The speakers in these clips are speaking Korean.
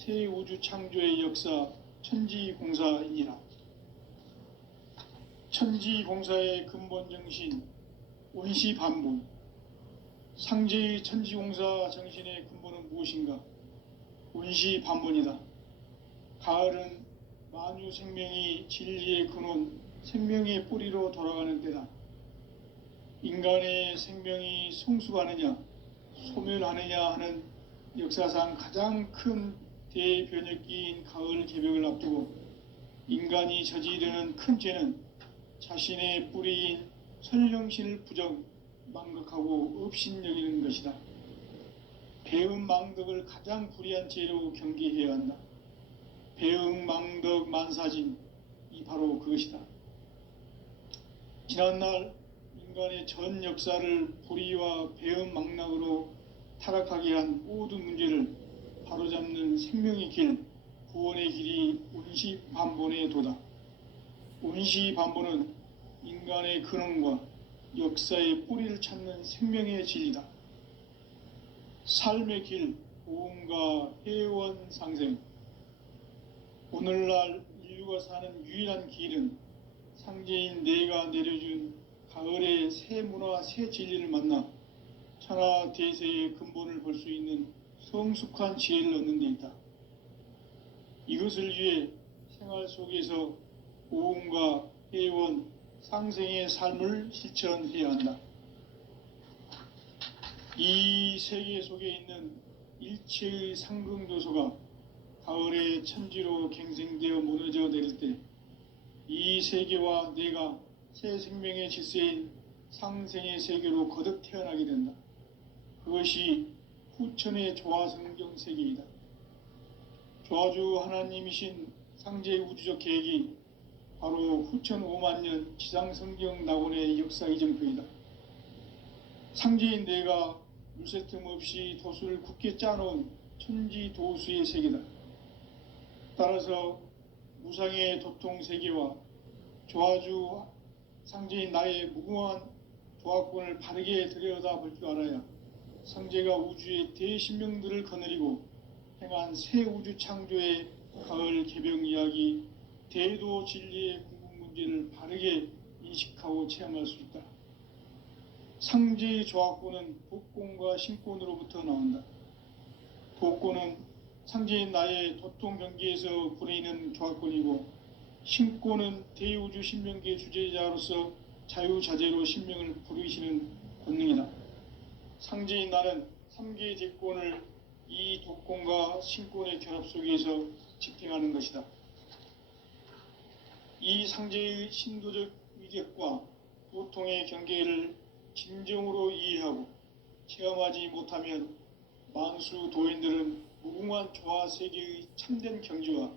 새 우주 창조의 역사 천지공사이니라. 천지공사의 근본 정신 원시반본. 상제의 천지공사 정신의 근본은 무엇인가? 원시반본이다. 가을은 만유 생명이 진리의 근원, 생명의 뿌리로 돌아가는 때다. 인간의 생명이 성숙하느냐 소멸하느냐 하는 역사상 가장 큰 대변혁기인 가을 개벽을 앞두고 인간이 저지르는 큰 죄는 자신의 뿌리인 선령신을 부정, 망각하고 업신여기는 것이다. 배음 망덕을 가장 불의한 죄로 경계해야 한다. 배음 망덕 만사진, 이 바로 그것이다. 지난날 인간의 전 역사를 불의와 배음 망락으로 타락하게 한 모든 문제를 바로잡는 생명의 길, 구원의 길이 원시반본의 도다. 원시반본은 인간의 근원과 역사의 뿌리를 찾는 생명의 진리다. 삶의 길, 보험과 회원 상생. 오늘날 인류가 사는 유일한 길은 상제인 내가 내려준 가을의 새 문화, 새 진리를 만나 천하 대세의 근본을 볼 수 있는 성숙한 지혜를 얻는 데 있다. 이것을 위해 생활 속에서 보험과 회원, 상생의 삶을 실천해야 한다. 이 세계 속에 있는 일체의 상승조소가 가을의 천지로 갱생되어 무너져 내릴 때 이 세계와 내가 새 생명의 질서인 상생의 세계로 거듭 태어나게 된다. 그것이 후천의 조화성경 세계이다. 조화주 하나님이신 상제 우주적 계획이 바로 후천 5만 년 지상성경 낙원의 역사 이정표이다. 상제인 내가 물새 틈 없이 도수를 굳게 짜놓은 천지도수의 세계다. 따라서 무상의 도통 세계와 조화주 상제인 나의 무궁한 조화권을 바르게 들여다볼 줄 알아야 상제가 우주의 대신명들을 거느리고 행한 새 우주 창조의 가을 개벽 이야기, 대도 진리의 궁극 문제를 바르게 인식하고 체험할 수 있다. 상제의 조화권은 복권과 신권으로부터 나온다. 복권은 상제인 나의 도통 경계에서 부리는 조화권이고, 신권은 대우주 신명계 주제자로서 자유자재로 신명을 부르시는 권능이다. 상제인 나는 3개의 대권을 이 도권과 신권의 결합 속에서 집행하는 것이다. 이 상제의 신도적 위력과 보통의 경계를 진정으로 이해하고 체험하지 못하면 만수 도인들은 무궁한 조화 세계의 참된 경지와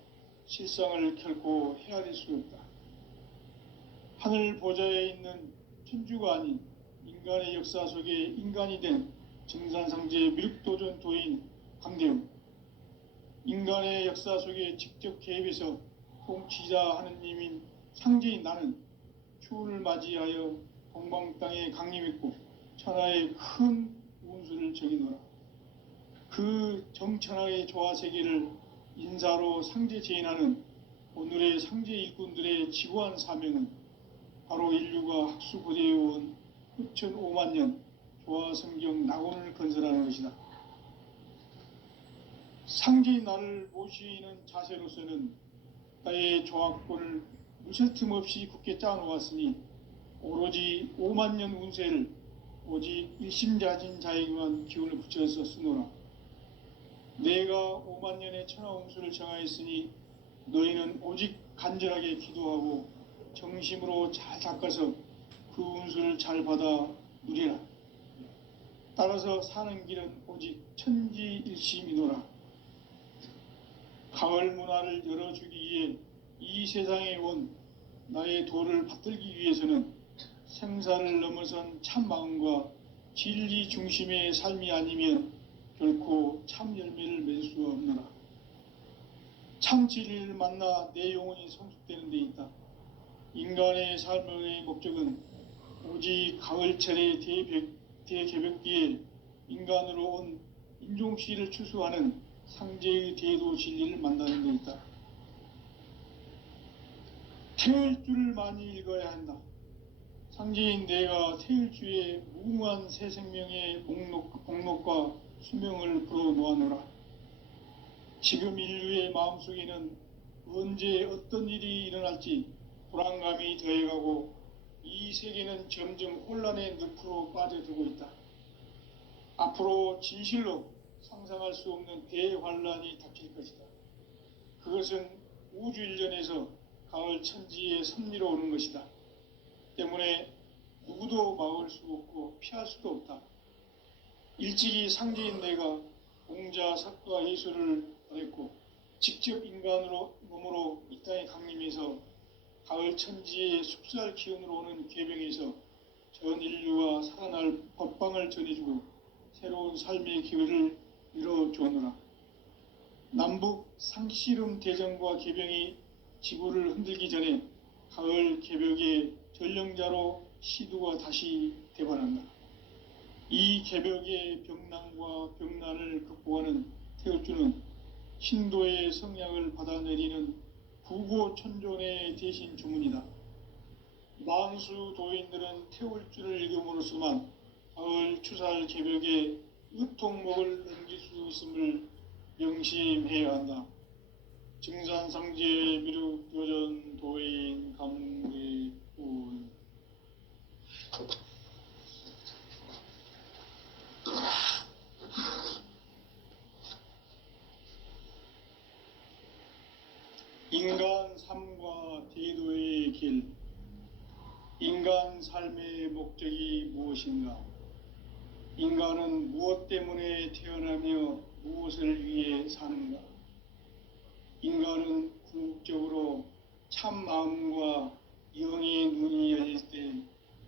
실상을 결코 헤아릴 수 없다. 하늘 보좌에 있는 천주가 아닌 인간의 역사 속에 인간이 된 정산상제의 미륵도전 도인 강대웅, 인간의 역사 속에 직접 개입해서 통치자 하느님인 상제인 나는 추운을 맞이하여 동방 땅에 강림했고 천하의 큰 운수를 적이노라. 그 정천하의 조화세계를 인사로 상제 제인하는 오늘의 상제 일꾼들의 지구한 사명은 바로 인류가 학수고대해온 후천 5만 년 조화성경 낙원을 건설하는 것이다. 상제인 나를 모시는 자세로서는 나의 조화권을 무슨 틈 없이 굳게 짜놓았으니 오로지 5만 년 운세를 오직 일심자진 자에게만 기운을 붙여서 쓰노라. 내가 5만 년의 천하운수를 정하였으니 너희는 오직 간절하게 기도하고 정심으로 잘 닦아서 그 운수를 잘 받아 누리라. 따라서 사는 길은 오직 천지일심이노라. 가을 문화를 열어주기 위해 이 세상에 온 나의 도를 받들기 위해서는 생사를 넘어선 참마음과 진리 중심의 삶이 아니면 결코 참 열매를 맺을 수 없노라. 참 진리를 만나 내 영혼이 성숙되는 데 있다. 인간의 삶의 목적은 오직 가을철의 대개벽 뒤에 인간으로 온 인종시를 추수하는 상제의 대도 진리를 만나는 데 있다. 태일주를 많이 읽어야 한다. 상제인 내가 태일주의 무궁한 새 생명의 목록과 수명을 풀어놓아노라. 지금 인류의 마음속에는 언제 어떤 일이 일어날지 불안감이 더해가고 이 세계는 점점 혼란의 늪으로 빠져들고 있다. 앞으로 진실로 상상할 수 없는 대환란이 닥칠 것이다. 그것은 우주 일련에서 가을 천지의 섭리로 오는 것이다. 때문에 누구도 막을 수 없고 피할 수도 없다. 일찍이 상제인 내가 공자, 석가, 예수를 보냈고 직접 인간으로 몸으로 이 땅에 강림해서 가을 천지의 숲살 기운으로 오는 계병에서 전 인류가 살아날 법방을 전해주고 새로운 삶의 기회를 이뤄주었노라. 남북 상씨름 대전과 계병이 지구를 흔들기 전에 가을 개벽의 전령자로 시두가 다시 대발한다. 이 개벽의 병난과 병난을 극복하는 태울주는 신도의 성약을 받아내리는 부고천존의 대신 주문이다. 만수 도인들은 태울주를 읽음으로써만 가을 추살 개벽의 의통목을 넘길 수 있음을 명심해야 한다. 증산상제 미륵교전 도인 감리운. 인간 삶과 대도의 길. 인간 삶의 목적이 무엇인가? 인간은 무엇 때문에 태어나며 무엇을 위해 사는가? 인간은 궁극적으로 참 마음과 영의 눈이 열릴 때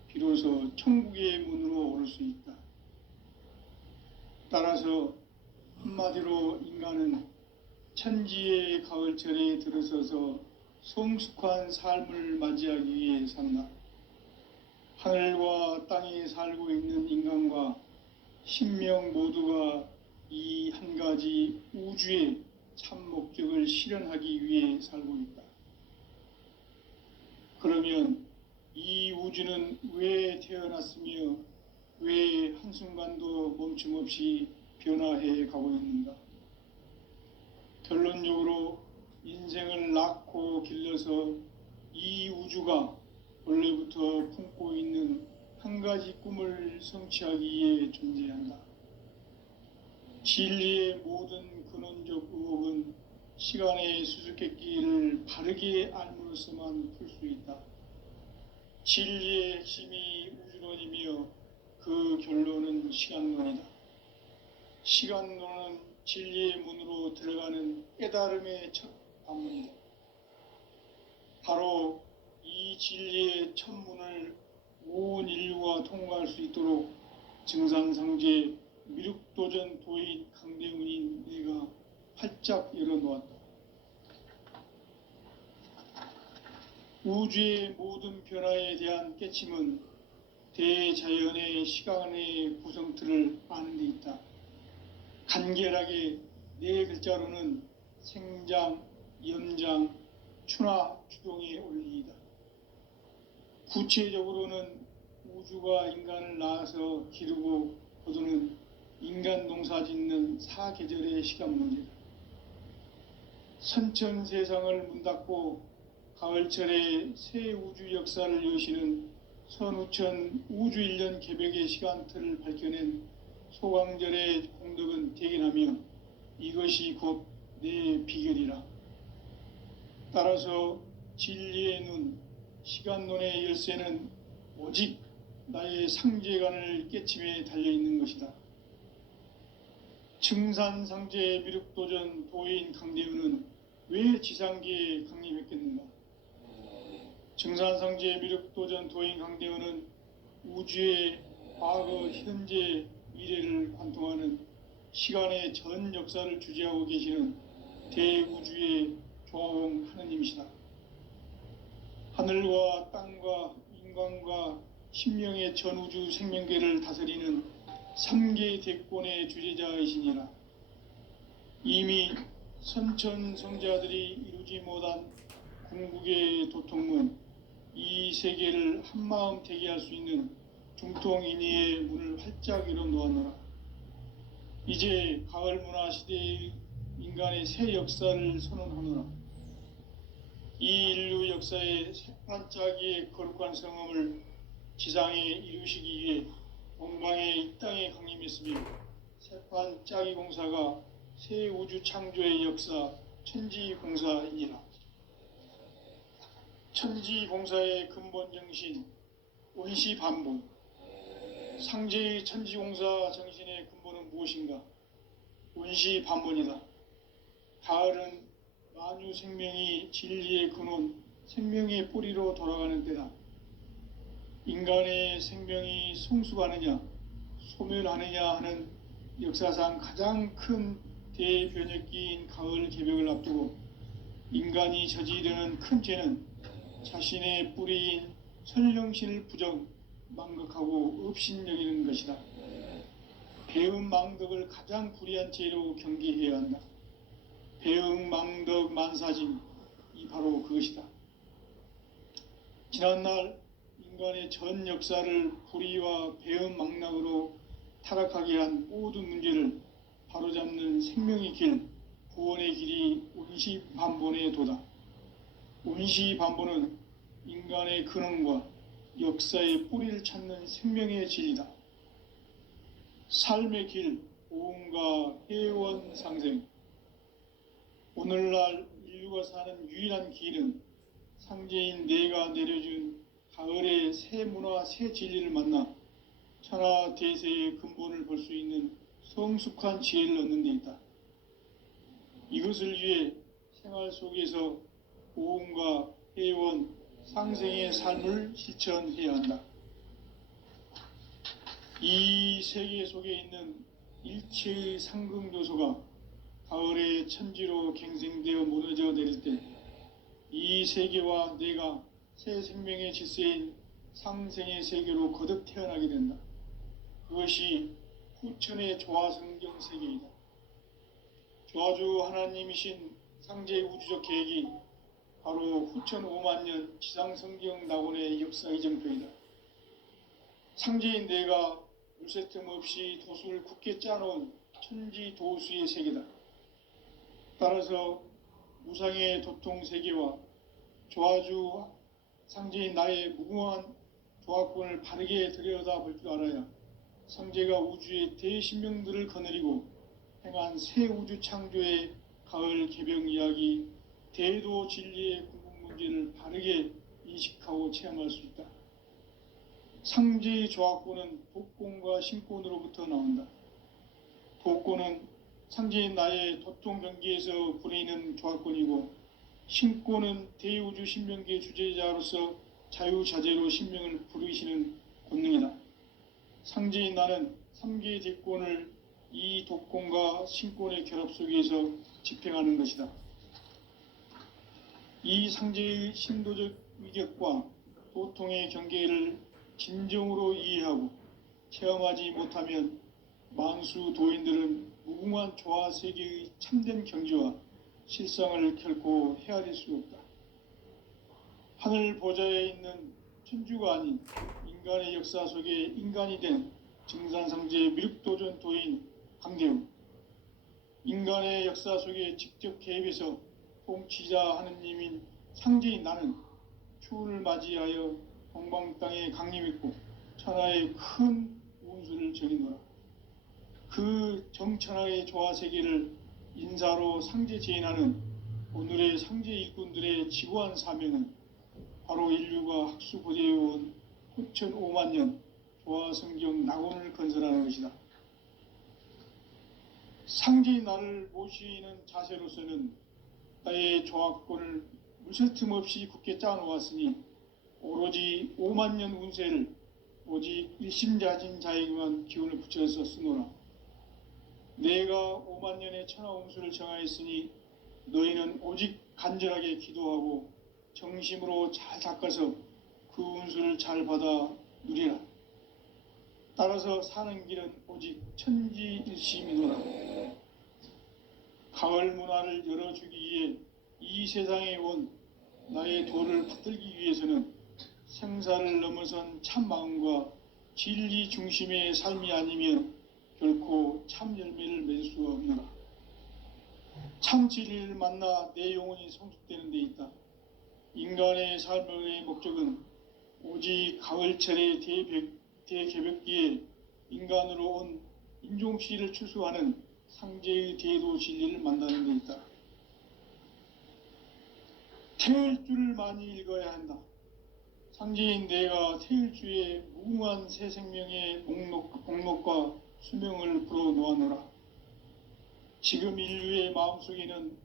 비로소 천국의 문으로 오를 수 있다. 따라서 한마디로 인간은 천지의 가을철에 들어서서 성숙한 삶을 맞이하기 위해 산다. 하늘과 땅에 살고 있는 인간과 신명 모두가 이 한 가지 우주의 참 목적을 실현하기 위해 살고 있다. 그러면 이 우주는 왜 태어났으며 왜 한순간도 멈춤없이 변화해 가고 있는가? 결론적으로 인생을 낳고 길러서 이 우주가 원래부터 품고 있는 한 가지 꿈을 성취하기 위해 존재한다. 진리의 모든 근원적 의혹은 시간의 수수께끼를 바르게 알므로써만 풀 수 있다. 진리의 핵심이 우주론이며 그 결론은 시간론이다. 시간론은 진리의 문으로 들어가는 깨달음의 첫 관문이다. 바로 이 진리의 첫 문을 온 인류가 통과할 수 있도록 증산상제 미륵도전 도인 강대훈인 내가 활짝 열어놓았다. 우주의 모든 변화에 대한 깨침은 대자연의 시간의 구성틀을 아는 데 있다. 간결하게 네 글자로는 생장, 연장, 추나 추동의 원리이다. 구체적으로는 우주가 인간을 낳아서 기르고 거두는 인간 농사 짓는 사계절의 시간 문제다. 선천 세상을 문 닫고 가을철에 새 우주 역사를 여시는 선우천 우주 1년 개벽의 시간틀을 밝혀낸 소강절의 공덕은 대견하며 이것이 곧 내 비결이라. 따라서 진리의 눈, 시간론의 열쇠는 오직 나의 상제관을 깨침에 달려있는 것이다. 증산상제 미륵도전 도인 강대훈은 왜 지상계에 강림했겠는가? 증산상제 미륵도전 도인 강대훈은 우주의 과거, 현재, 미래를 관통하는 시간의 전 역사를 주재하고 계시는 대우주의 종 하느님이시다. 하늘과 땅과 인간과 신명의 전우주 생명계를 다스리는 3개 대권의 주재자이시니라. 이미 선천성자들이 이루지 못한 궁극의 도통문 이 세계를 한마음 되게 할 수 있는 중통인의의 문을 활짝 열어 놓았노라. 이제 가을 문화 시대의 인간의 새 역사를 선언하노라. 이 인류 역사의 새반짝이의 거룩한 성음을 지상에 이루시기 위해 동방의 이 땅에 강림했으며 새반짝이 공사가 새 우주 창조의 역사 천지공사이니라. 천지공사의 근본 정신 원시반본. 상제의 천지공사 정신의 근본은 무엇인가? 원시반본이다. 가을은 만유 생명이 진리의 근원, 생명의 뿌리로 돌아가는 때다. 인간의 생명이 성숙하느냐, 소멸하느냐 하는 역사상 가장 큰 대변혁기인 가을 개벽을 앞두고 인간이 저지르는 큰 죄는 자신의 뿌리인 선령신을 부정, 망각하고 업신여기는 것이다. 배음 망덕을 가장 불의한 죄로 경계해야 한다. 배음 망덕 만사짐, 이 바로 그것이다. 지난날 인간의 전 역사를 불의와 배음 망락으로 타락하게 한 모든 문제를 바로잡는 생명의 길, 구원의 길이 원시반본의 도다. 원시반본은 인간의 근원과 역사의 뿌리를 찾는 생명의 진리다. 삶의 길, 보험과 회원 상생. 오늘날 인류가 사는 유일한 길은 상제인 내가 내려준 가을의 새 문화, 새 진리를 만나 천하 대세의 근본을 볼 수 있는 성숙한 지혜를 얻는 데 있다. 이것을 위해 생활 속에서 보험과 회원, 상생의 삶을 실천해야 한다. 이 세계 속에 있는 일체의 상극 요소가 가을의 천지로 갱생되어 무너져 내릴 때 이 세계와 내가 새 생명의 질서인 상생의 세계로 거듭 태어나게 된다. 그것이 후천의 조화성경 세계이다. 조화주 하나님이신 상제의 우주적 계획이 바로 후천 5만년 지상성경 낙원의 역사 이정표이다. 상제인 내가 물새 틈 없이 도수를 굳게 짜놓은 천지 도수의 세계다. 따라서 무상의 도통 세계와 조화주 상제인 나의 무궁한 조화권을 바르게 들여다볼 줄 알아야 상제가 우주의 대신명들을 거느리고 행한 새 우주 창조의 가을 개벽 이야기, 대도 진리의 궁극 문제를 바르게 인식하고 체험할 수 있다. 상제의 조화권은 복권과 신권으로부터 나온다. 복권은 상제인 나의 도통 경계에서 부리는 조화권이고, 신권은 대우주 신명기의 주제자로서 자유자재로 신명을 부르시는 권능이다. 상제인 나는 3개의 대권을 이 독권과 신권의 결합 속에서 집행하는 것이다. 이 상제의 신도적 위격과 도통의 경계를 진정으로 이해하고 체험하지 못하면 만수 도인들은 무궁한 조화 세계의 참된 경지와 실상을 결코 헤아릴 수 없다. 하늘 보좌에 있는 천주가 아닌 인간의 역사 속에 인간이 된 증산상제의 미륵도전 도인 강대우, 인간의 역사 속에 직접 개입해서 통치자 하느님인 상제인 나는 추운을 맞이하여 동방 땅에 강림했고 천하의 큰 운수를 정의노라. 그 정천하의 조화세계를 인사로 상제 제인하는 오늘의 상제 일꾼들의 지고한 사명은 바로 인류가 학수고대해온 후천 5만년 조화성경 낙원을 건설하는 것이다. 상제인 나를 모시는 자세로서는 나의 조화권을 물새틈 없이 굳게 짜놓았으니 오로지 5만년 운세를 오직 일심자진 자에게만 기운을 붙여서 쓰노라. 내가 5만년의 천하 운수를 정하였으니 너희는 오직 간절하게 기도하고 정심으로 잘 닦아서 그 운수를 잘 받아 누리라. 따라서 사는 길은 오직 천지일심이노라. 가을 문화를 열어주기 위해 이 세상에 온 나의 도를 받들기 위해서는 생사를 넘어선 참 마음과 진리 중심의 삶이 아니면 결코 참 열매를 맺을 수가 없노라. 참 진리를 만나 내 영혼이 성숙되는 데 있다. 인간의 삶의 목적은 오직 가을철의 대개벽기에 인간으로 온 인종씨를 추수하는 상제의 대도 진리를 만나는 데 있다. 태일주를 많이 읽어야 한다. 상제인 내가 태일주의 무궁한 새 생명의 목록과 수명을 불어놓아노라. 지금 인류의 마음속에는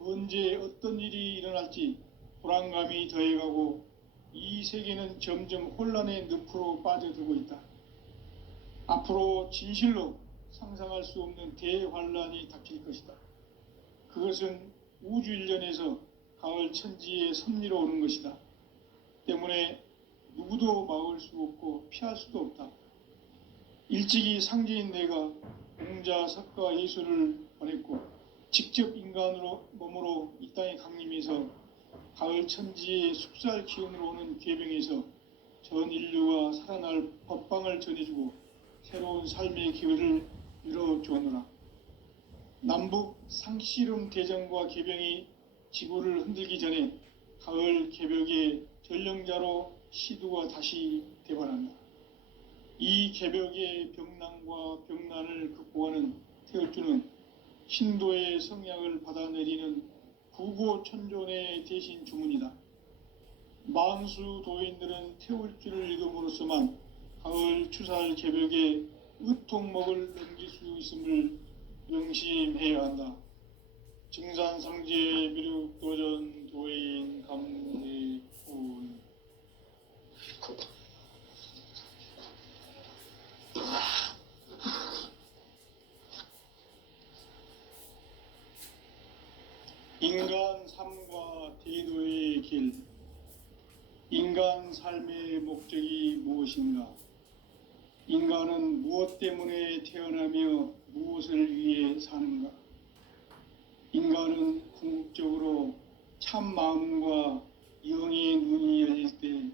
언제 어떤 일이 일어날지 불안감이 더해가고 이 세계는 점점 혼란의 늪으로 빠져들고 있다. 앞으로 진실로 상상할 수 없는 대환란이 닥칠 것이다. 그것은 우주 일련에서 가을 천지의 섭리로 오는 것이다. 때문에 누구도 막을 수 없고 피할 수도 없다. 일찍이 상제인 내가 공자, 석가, 예수를 보냈고 직접 인간으로 몸으로 이 땅에 강림해서 가을 천지의 숙살 기운으로 오는 계병에서 전 인류가 살아날 법방을 전해주고 새로운 삶의 기회를 열어주었노라. 남북 상씨름 대전과 계병이 지구를 흔들기 전에 가을 개벽의 전령자로 시두가 다시 대발한다. 이 개벽의 병난과 병난을 극복하는 태을주는 신도의 성약을 받아내리는 구고천존의 대신 주문이다. 만수 도인들은 태울주를 읽음으로써만 가을 추살 개벽의 의통목을 넘길 수 있음을 명심해야 한다. 증산상제 미륵도전 도인 감리군. 인간 삶과 대도의 길. 인간 삶의 목적이 무엇인가? 인간은 무엇 때문에 태어나며 무엇을 위해 사는가? 인간은 궁극적으로 참 마음과 영의 눈이 열릴 때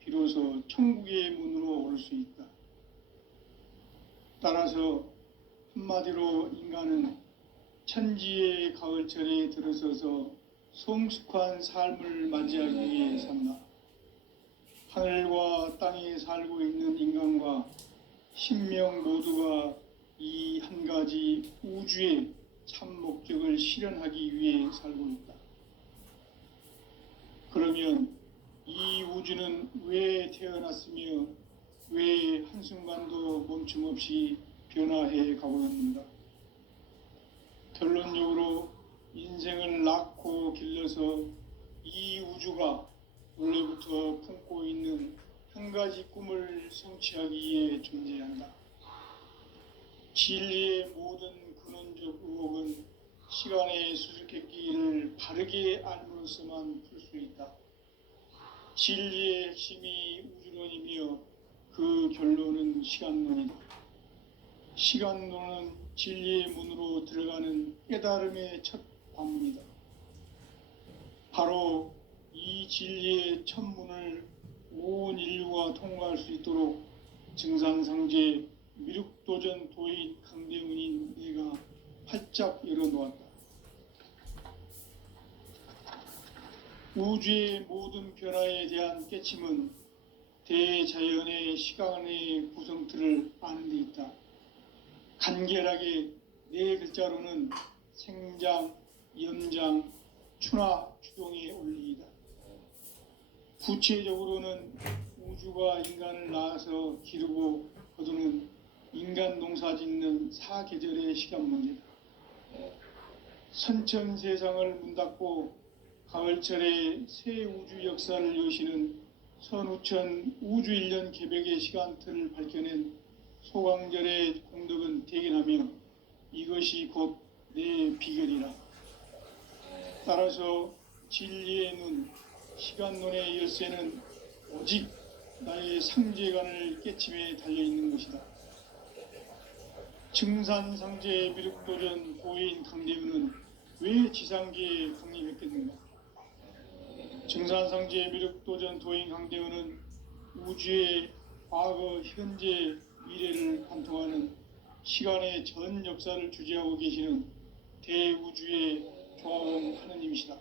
비로소 천국의 문으로 오를 수 있다. 따라서 한마디로 인간은 천지의 가을철에 들어서서 성숙한 삶을 맞이하기 위해 산다. 하늘과 땅에 살고 있는 인간과 신명 모두가 이 한 가지 우주의 참 목적을 실현하기 위해 살고 있다. 그러면 이 우주는 왜 태어났으며 왜 한순간도 멈춤 없이 변화해 가고 있는가? 결론적으로 인생을 낳고 길러서 이 우주가 원래부터 품고 있는 한 가지 꿈을 성취하기 위해 존재한다. 진리의 모든 근원적 의혹은 시간의 수수께끼를 바르게 알므로서만 풀 수 있다. 진리의 핵심이 우주론이며 그 결론은 시간론이다. 시간론은 진리의 문으로 들어가는 깨달음의 첫 관문이다. 바로 이 진리의 첫 문을 온 인류가 통과할 수 있도록 증산상제 미륵도전 도인 강대훈인 내가 활짝 열어놓았다. 우주의 모든 변화에 대한 깨침은 대자연의 시간의 구성틀을 아는 데 있다. 간결하게 네 글자로는 생장, 염장, 추나, 추동의 원리이다. 구체적으로는 우주가 인간을 낳아서 기르고 거두는 인간 농사 짓는 사계절의 시간 문제다. 선천 세상을 문 닫고 가을철에 새 우주 역사를 여시는 선우천 우주일년 개벽의 시간틀을 밝혀낸 소강절의 공덕은 대견하며 이것이 곧 내 비결이라. 따라서 진리의 눈, 시간론의 열쇠는 오직 나의 상제관을 깨침에 달려있는 것이다. 증산상제 미륵도전 도인 강대훈은 왜 지상계에 강림했겠는가? 증산상제 미륵도전 도인 강대원은 우주의 과거, 현재, 미래를 관통하는 시간의 전 역사를 주재하고 계시는 대우주의 조화원 하느님이시다.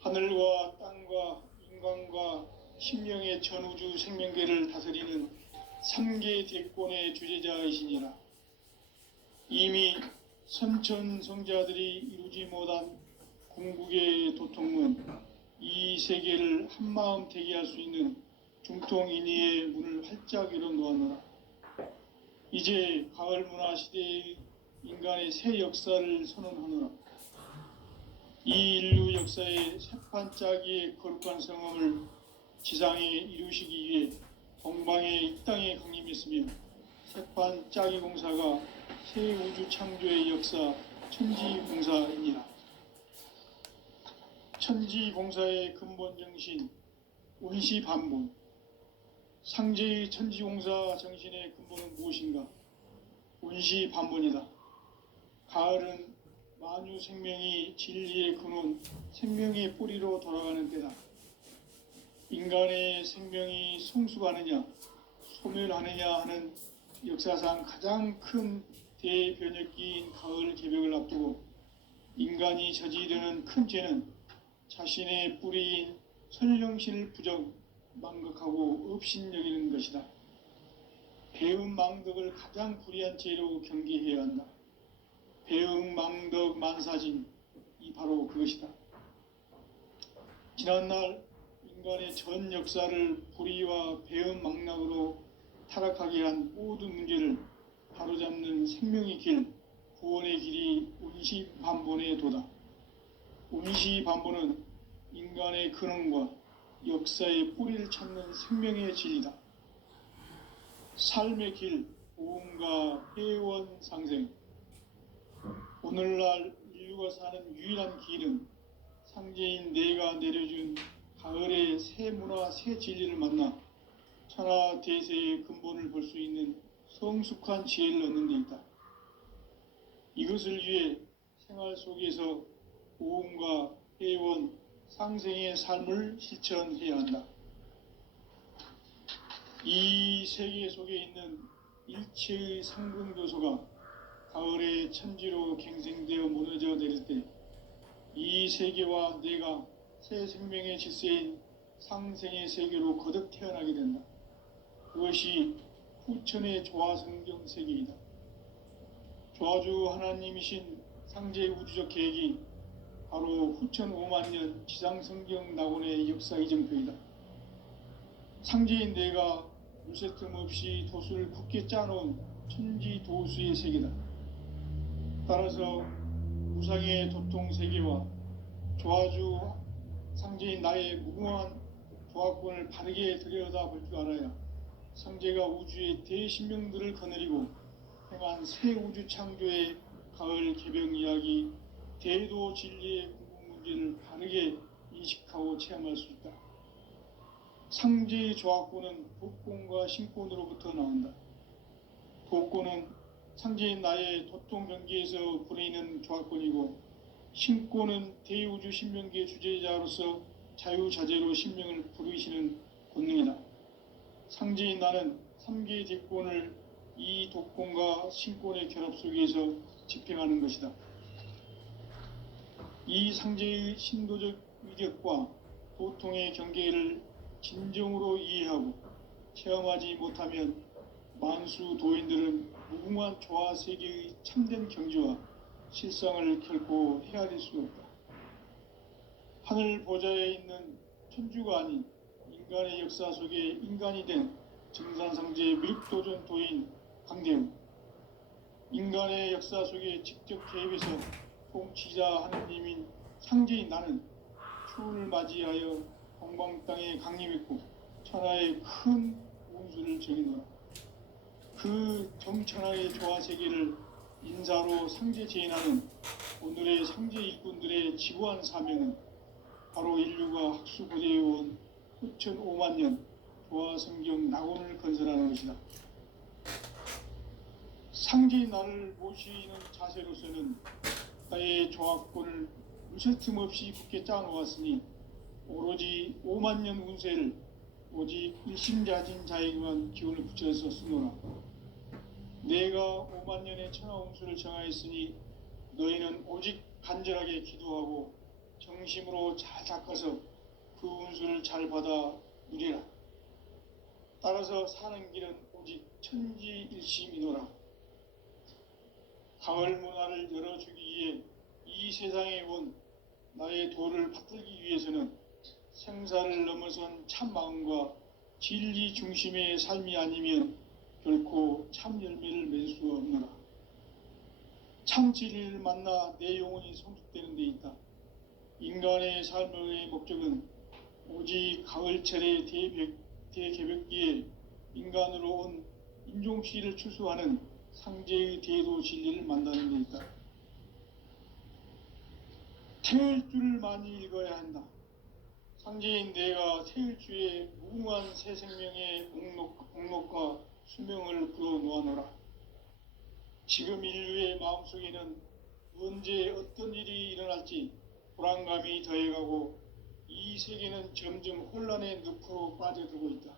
하늘과 땅과 인간과 신명의 전우주 생명계를 다스리는 삼계 대권의 주재자이시니라. 이미 선천성자들이 이루지 못한 궁극의 도통문, 이 세계를 한마음 대기할 수 있는 중통인의의 문을 활짝 열어놓았노라. 이제 가을 문화 시대의 인간의 새 역사를 선언하노라. 이 인류 역사의 새판짜기의 거룩한 성함을 지상에 이루시기 위해 동방의 이 땅에 강림했으며, 새판짜기 공사가 새 우주 창조의 역사 천지공사이니라. 천지공사의 근본 정신, 운시반본. 상제의 천지공사 정신의 근본은 무엇인가? 운시반본이다. 가을은 만유 생명이 진리의 근원, 생명의 뿌리로 돌아가는 때다. 인간의 생명이 성숙하느냐, 소멸하느냐 하는 역사상 가장 큰 대변혁기인 가을 개벽을 앞두고 인간이 저지르는 큰 죄는 자신의 뿌리인 선령신을 부정, 망각하고 업신여기는 것이다. 배은망덕을 가장 불의한 죄로 경계해야 한다. 배은망덕 만사진, 이 바로 그것이다. 지난날 인간의 전 역사를 불의와 배은망락으로 타락하게 한 모든 문제를 바로잡는 생명의 길, 구원의 길이 운시반본의 도다. 운시반본은 인간의 근원과 역사의 뿌리를 찾는 생명의 진리다. 삶의 길, 보험과 회원 상생. 오늘날 인류가 사는 유일한 길은 상제인 내가 내려준 가을의 새 문화, 새 진리를 만나 천하 대세의 근본을 볼 수 있는 성숙한 지혜를 얻는 데 있다. 이것을 위해 생활 속에서 보험과 회원, 상생의 삶을 실천해야 한다. 이 세계 속에 있는 일체의 상승교소가 가을의 천지로 갱생되어 무너져 내릴 때 이 세계와 내가 새 생명의 질서인 상생의 세계로 거듭 태어나게 된다. 그것이 후천의 조화성경 세계이다. 조화주 하나님이신 상제 우주적 계획이 바로 후천 5만년 지상성경 낙원의 역사 이정표이다. 상제인 내가 물새틈 없이 도수를 굳게 짜놓은 천지도수의 세계다. 따라서 무상의 도통세계와 조화주 상제인 나의 무궁한 조화권을 바르게 들여다볼 줄 알아야 상제가 우주의 대신명들을 거느리고 행한 새 우주 창조의 가을 개벽 이야기, 대도 진리의 궁극 문제를 바르게 인식하고 체험할 수 있다. 상제의 조화권은 도권과 신권으로부터 나온다. 도권은 상제인 나의 도통 경계에서 부리는 조화권이고, 신권은 대우주 신명계 주제자로서 자유자재로 신명을 부르시는 권능이다. 상제인 나는 삼계의 대권을 이 도권과 신권의 결합 속에서 집행하는 것이다. 이 상제의 신도적 위력과 도통의 경계를 진정으로 이해하고 체험하지 못하면 만수 도인들은 무궁한 조화 세계의 참된 경지와 실상을 결코 헤아릴 수 없다. 하늘 보좌에 있는 천주가 아닌 인간의 역사 속에 인간이 된 증산상제 미륵도전 도인 강대우, 인간의 역사 속에 직접 개입해서 통치자 하느님인 상제인 나는 추운을 맞이하여 동방 땅에 강림했고 천하의 큰 운수를 정해놓아 그 정천하의 조화 세계를 인사로 상제 제인하는 오늘의 상제 일꾼들의 지구한 사명은 바로 인류가 학수고대해온 후천 5만년 조화 성경 낙원을 건설하는 것이다. 상제인 나를 모시는 자세로서는 나의 조합권을 물새틈 없이 굳게 짜놓았으니 오로지 5만 년 운세를 오직 일심자진 자에게만 기운을 붙여서 쓰노라. 내가 5만 년의 천하 운수를 정하였으니 너희는 오직 간절하게 기도하고 정심으로 잘 닦아서 그 운수를 잘 받아 누리라. 따라서 사는 길은 오직 천지일심이노라. 가을 문화를 열어주기 위해 이 세상에 온 나의 도를 받들기 위해서는 생사를 넘어선 참 마음과 진리 중심의 삶이 아니면 결코 참 열매를 맺을 수 없노라. 참 진리를 만나 내 영혼이 성숙되는 데 있다. 인간의 삶의 목적은 오직 가을철의 대개벽기에 인간으로 온 인종시를 추수하는 상제의 대도 진리를 만나는 데 있다. 태일주를 많이 읽어야 한다. 상제인 내가 태일주의 무궁한 새 생명의 목록과 수명을 그어놓아노라. 지금 인류의 마음속에는 언제 어떤 일이 일어날지 불안감이 더해가고 이 세계는 점점 혼란의 늪으로 빠져들고 있다.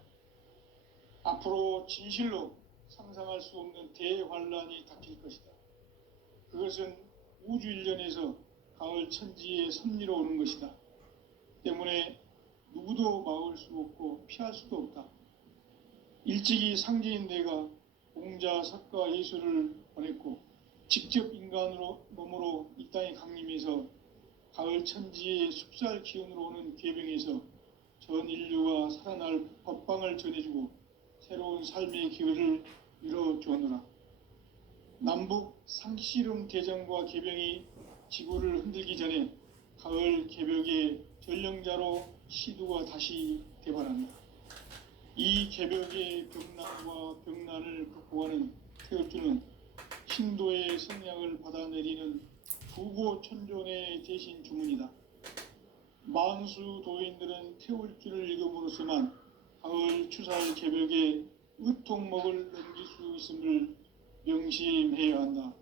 앞으로 진실로 상상할 수 없는 대환란이 닥칠 것이다. 그것은 우주 일련에서 가을 천지의 섭리로 오는 것이다. 때문에 누구도 막을 수 없고 피할 수도 없다. 일찍이 상제인 내가 공자, 석가, 예수를 보냈고 직접 인간으로 몸으로 이 땅에 강림해서 가을 천지의 숲살 기운으로 오는 괴병에서 전 인류가 살아날 법방을 전해주고 새로운 삶의 기회를 이뤄주었노라. 남북 상씨름 대전과 개병이 지구를 흔들기 전에 가을 개벽의 전령자로 시두가 다시 되발한다. 이 개벽의 병난과 병난을 극복하는 태울주는 신도의 성량을 받아내리는 부고천존의 대신 주문이다. 만수 도인들은 태울주를 읽음으로써만 가을 추살 개벽의 의통목을 넘길 수 있음을 명심해야 한다.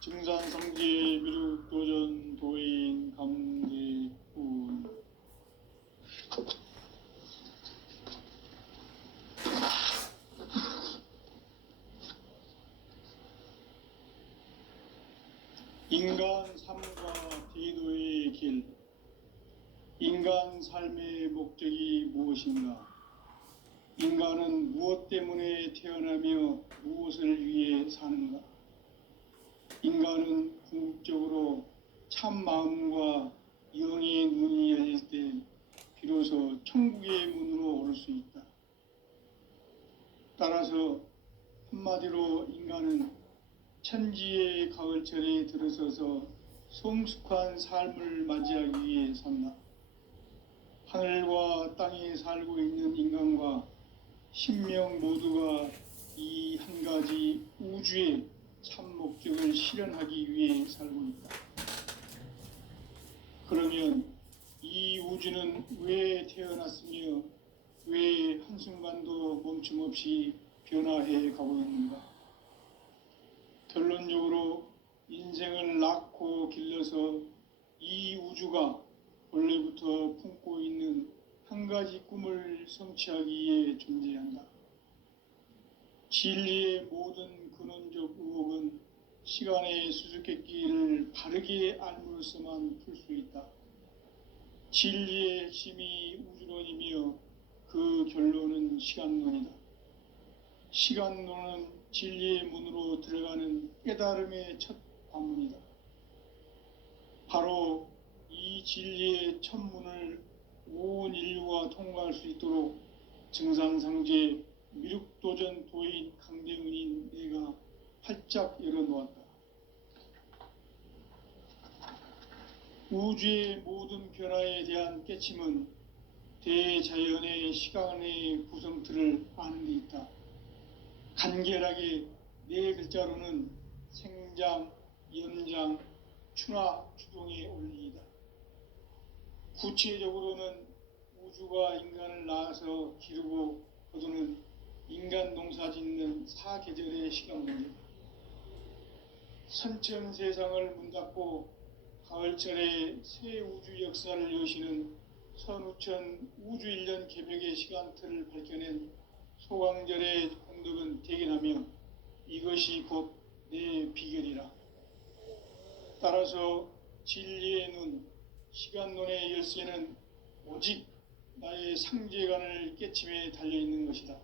증산성제 미륵도전 도인 감대훈. 인간 삶과 대도의 길. 인간 삶의 목적이 무엇인가? 인간은 무엇 때문에 태어나며 무엇을 위해 사는가? 인간은 궁극적으로 참 마음과 영의 눈이 열릴 때 비로소 천국의 문으로 오를 수 있다. 따라서 한마디로 인간은 천지의 가을철에 들어서서 성숙한 삶을 맞이하기 위해 산다. 하늘과 땅에 살고 있는 인간과 신명 모두가 이 한 가지 우주의 참 목적을 실현하기 위해 살고 있다. 그러면 이 우주는 왜 태어났으며 왜 한순간도 멈춤 없이 변화해 가고 있는가? 결론적으로 인생을 낳고 길러서 이 우주가 원래부터 품고 있는 한 가지 꿈을 성취하기 위해 존재한다. 진리의 모든 근원적 의혹은 시간의 수수께끼를 바르게 알므로써만 풀 수 있다. 진리의 핵심이 우주론이며 그 결론은 시간론이다. 시간론은 진리의 문으로 들어가는 깨달음의 첫 관문이다. 바로 이 진리의 첫 문을 온 인류가 통과할 수 있도록 증산상제 미륵도전 도인 강대훈인 내가 활짝 열어놓았다. 우주의 모든 변화에 대한 깨침은 대자연의 시간의 구성틀을 아는 데 있다. 간결하게 네 글자로는 생장, 연장, 추나 추동의 원리이다. 구체적으로는 우주가 인간을 낳아서 기르고 거두는 인간 농사 짓는 사계절의 시간 문제다. 선천 세상을 문 닫고 가을철에 새 우주 역사를 여시는 선우천 우주일년 개벽의 시간틀을 밝혀낸 소강절의 공덕은 대견하며 이것이 곧 내 비결이라. 따라서 진리의 눈, 시간론의 열쇠는 오직 나의 상제관을 깨침에 달려있는 것이다.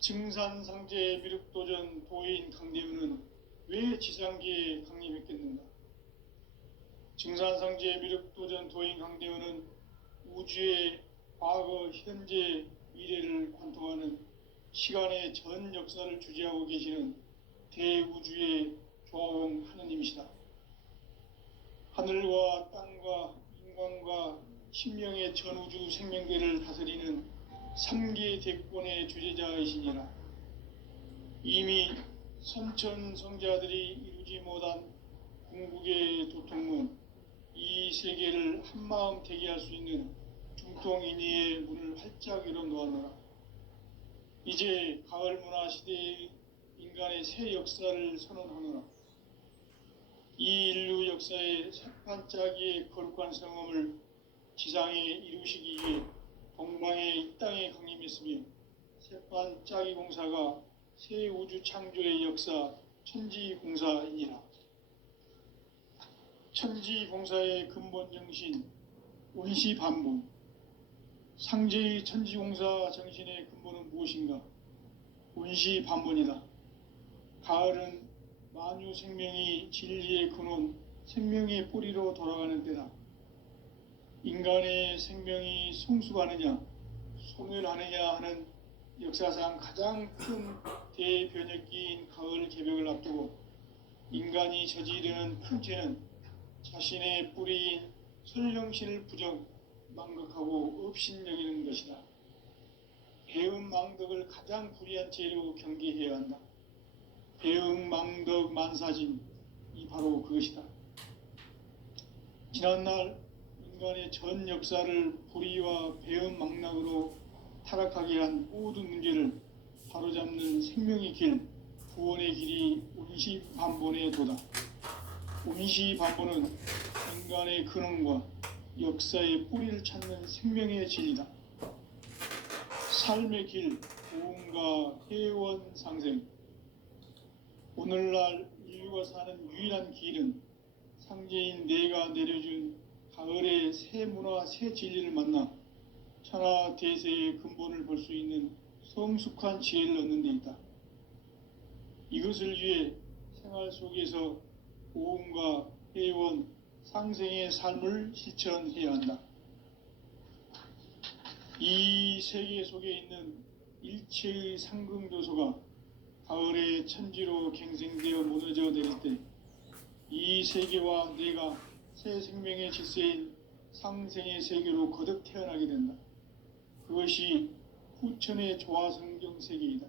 증산상제 미륵도전 도인 강대우는 왜 지상계에 강림했겠는가? 증산상제 미륵도전 도인 강대우는 우주의 과거, 현재, 미래를 관통하는 시간의 전 역사를 주재하고 계시는 대우주의 조화원 하느님이시다. 하늘과 땅과 인간과 신명의 전우주 생명계를 다스리는 3계 대권의 주재자이시니라. 이미 선천성자들이 이루지 못한 궁극의 도통문, 이 세계를 한마음 대기할 수 있는 중통인의의 문을 활짝 열어놓았노라. 이제 가을 문화 시대의 인간의 새 역사를 선언하노라. 이 인류 역사의 새반짝이의 거룩한 성험을 지상에 이루시기 위해 동방의 이 땅에 강림했으며 새반짝이 공사가 새 우주 창조의 역사 천지공사이니라. 천지공사의 근본 정신 원시반본, 상제의 천지공사 정신의 근본은 무엇인가? 원시반본이다. 가을은 만유 생명이 진리의 근원, 생명의 뿌리로 돌아가는 때다. 인간의 생명이 성숙하느냐, 소멸하느냐 하는 역사상 가장 큰 대변혁기인 가을 개벽을 앞두고 인간이 저지르는 큰 죄는 자신의 뿌리인 설령신을 부정, 망각하고 업신여기는 것이다. 배은망덕을 가장 불의한 죄로 경계해야 한다. 배은망덕 만사진이 바로 그것이다. 지난날 인간의 전 역사를 불의와 배은망락으로 타락하게 한 모든 문제를 바로잡는 생명의 길, 구원의 길이 원시반본의 도다. 원시반본은 인간의 근원과 역사의 뿌리를 찾는 생명의 진리다. 삶의 길, 고음과 회원 상생. 오늘날 인류가 사는 유일한 길은 상제인 내가 내려준 가을의 새 문화, 새 진리를 만나 천하 대세의 근본을 볼 수 있는 성숙한 지혜를 얻는 데 있다. 이것을 위해 생활 속에서 고음과 회원, 상생의 삶을 실천해야 한다. 이 세계 속에 있는 일체의 상승조소가 가을의 천지로 갱생되어 무너져 내릴 때 이 세계와 내가 새 생명의 질서인 상생의 세계로 거듭 태어나게 된다. 그것이 후천의 조화성경 세계이다.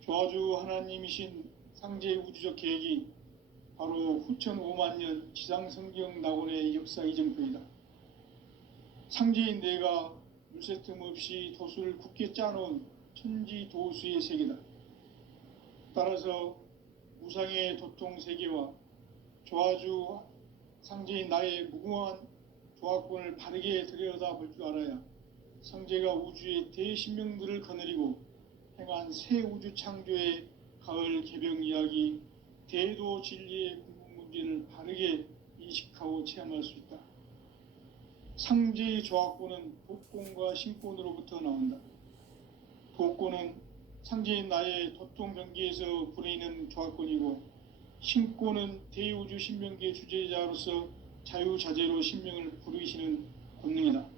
조화주 하나님이신 상제의 우주적 계획이 바로 후천 5만 년 지상성경 낙원의 역사 이정표이다. 상제인 내가 물새 틈 없이 도수를 굳게 짜놓은 천지도수의 세계다. 따라서 무상의 도통 세계와 조화주 상제인 나의 무궁한 조화권을 바르게 들여다볼 줄 알아야 상제가 우주의 대신명들을 거느리고 행한 새 우주 창조의 가을 개벽 이야기, 대도 진리의 궁극 문제를 바르게 인식하고 체험할 수 있다. 상제의 조화권은 도권과 신권으로부터 나온다. 도권은 상제인 나의 도통 경계에서 부리는 조화권이고, 신권은 대우주 신명계 주제자로서 자유자재로 신명을 부르시는 권능이다.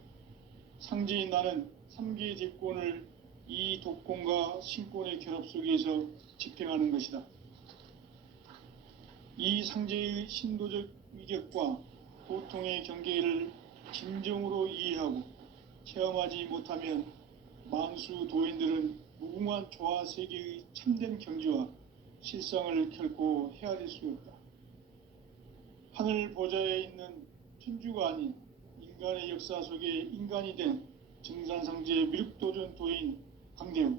상제인 나는 3계 대권을 이 도권과 신권의 결합 속에서 집행하는 것이다. 이 상제의 신도적 위격과 도통의 경계를 진정으로 이해하고 체험하지 못하면 만수 도인들은 무궁한 조화 세계의 참된 경지와 실상을 결코 헤아릴 수 없다. 하늘 보좌에 있는 천주가 아닌 인간의 역사 속에 인간이 된 증산상제 미륵도전 도인 강대우,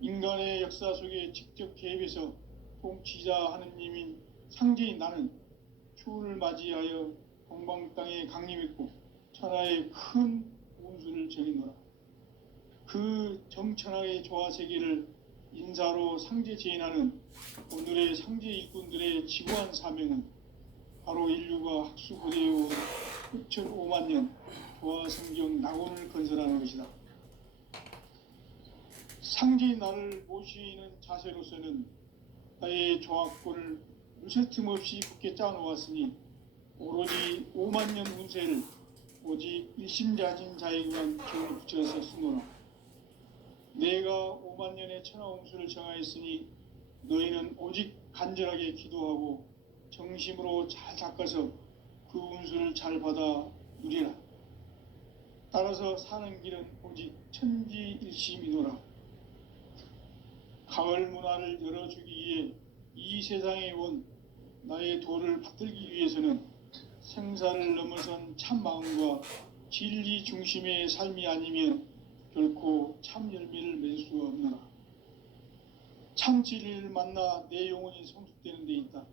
인간의 역사 속에 직접 개입해서 통치자 하느님인 상제인 나는 추운을 맞이하여 동방 땅에 강림했고 천하의 큰 운수를 정했노라. 그 정천하의 조화세계를 인사로 상제 제인하는 오늘의 상제 일꾼들의 지구한 사명은 바로 인류가 학수고대해온 6,5만 년 조화성경 낙원을 건설하는 것이다. 상제인 나를 모시는 자세로서는 나의 조합권을 무쇠틈 없이 굳게 짜놓았으니 오로지 5만 년 운세를 오직 일심자진 자에게만 기운을 붙여서 쓰노라. 내가 5만 년의 천하운수를 정하였으니 너희는 오직 간절하게 기도하고 정심으로 잘 닦아서 그 운수를 잘 받아 누리라. 따라서 사는 길은 오직 천지일심이노라. 가을 문화를 열어주기 위해 이 세상에 온 나의 도를 받들기 위해서는 생사를 넘어선 참 마음과 진리 중심의 삶이 아니면 결코 참 열매를 맺을 수가 없노라. 참 진리를 만나 내 영혼이 성숙되는 데 있다.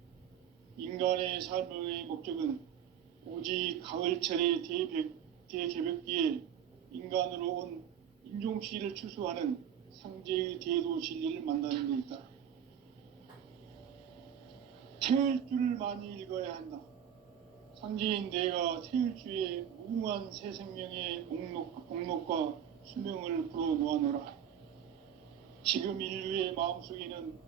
인간의 삶의 목적은 오직 가을철의 대개벽기에 인간으로 온 인종시를 추수하는 상제의 대도 진리를 만나는 데 있다. 태을 줄을 많이 읽어야 한다. 상제인 내가 태을 주의 무궁한 새 생명의 목록과 수명을 불어놓아노라. 지금 인류의 마음속에는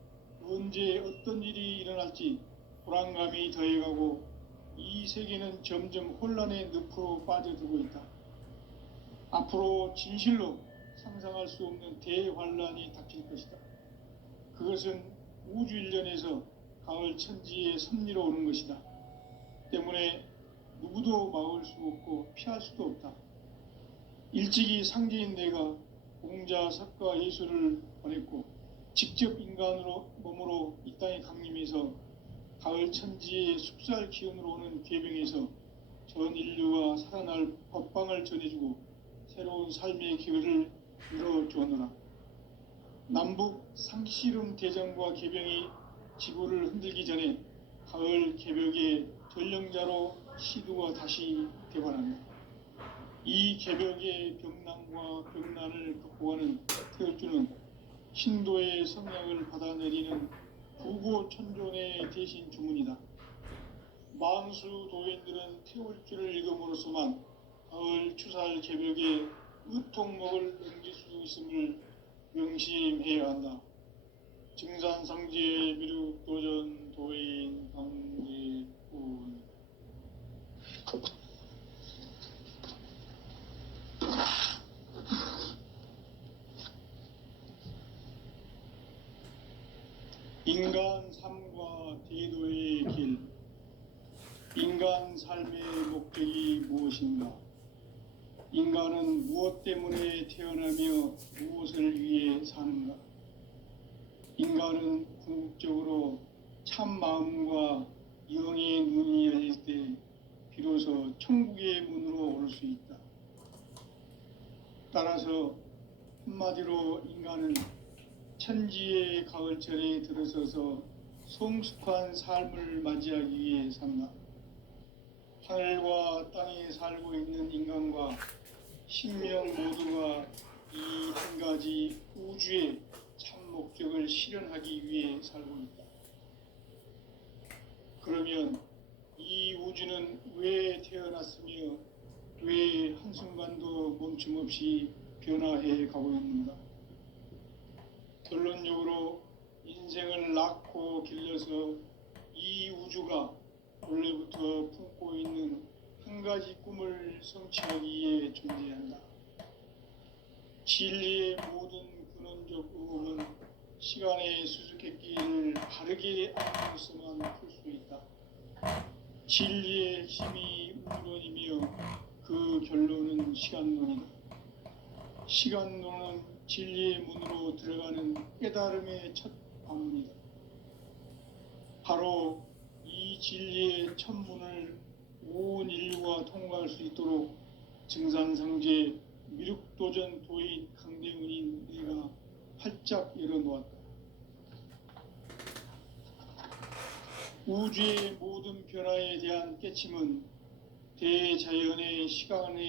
언제 어떤 일이 일어날지 불안감이 더해가고 이 세계는 점점 혼란의 늪으로 빠져들고 있다. 앞으로 진실로 상상할 수 없는 대환란이 닥칠 것이다. 그것은 우주 일련에서 가을 천지의 섭리로 오는 것이다. 때문에 누구도 막을 수 없고 피할 수도 없다. 일찍이 상제인 내가 공자, 석가, 예수를 보냈고 직접 인간으로 몸으로 이 땅에 강림해서 가을 천지의 숙살 기운으로 오는 계병에서 전 인류가 살아날 법방을 전해주고 새로운 삶의 기회를 열어주었노라. 남북 상씨름 대전과 계병이 지구를 흔들기 전에 가을 개벽의 전령자로 시두가 다시 되관한다. 이 개벽의 병난과 병난을 극복하는 태울주는 신도의 성약을 받아내리는 부고천존의 대신 주문이다. 만수 도인들은 태울주를 읽음으로써만 가을 추살 개벽의 의통목을 넘길 수 있음을 명심해야 한다. 증산상제 미륵도전 도인 강제군. 인간 삶과 대도의 길. 인간 삶의 목적이 무엇인가? 인간은 무엇 때문에 태어나며 무엇을 위해 사는가? 인간은 궁극적으로 참 마음과 영의 눈이 열릴 때 비로소 천국의 문으로 올 수 있다. 따라서 한마디로 인간은 천지의 가을철에 들어서서 성숙한 삶을 맞이하기 위해 산다. 하늘과 땅에 살고 있는 인간과 신명 모두가 이 한 가지 우주의 참 목적을 실현하기 위해 살고 있다. 그러면 이 우주는 왜 태어났으며 왜 한순간도 멈춤없이 변화해 가고 있는가? 결론적으로 인생을 낳고 길러서 이 우주가 원래부터 품고 있는 한 가지 꿈을 성취하기 위해 존재한다. 진리의 모든 근원적 의혹은 시간의 수수께끼를 바르게 알고서만 풀 수 있다. 진리의 힘이 우론이며 그 결론은 시간론이다. 시간론은 진리의 문으로 들어가는 깨달음의 첫 방문이다. 바로 이 진리의 첫 문을 온 인류가 통과할 수 있도록 증산상제 미륵도전 도인 강대훈인 내가 활짝 열어놓았다. 우주의 모든 변화에 대한 깨침은 대자연의 시간에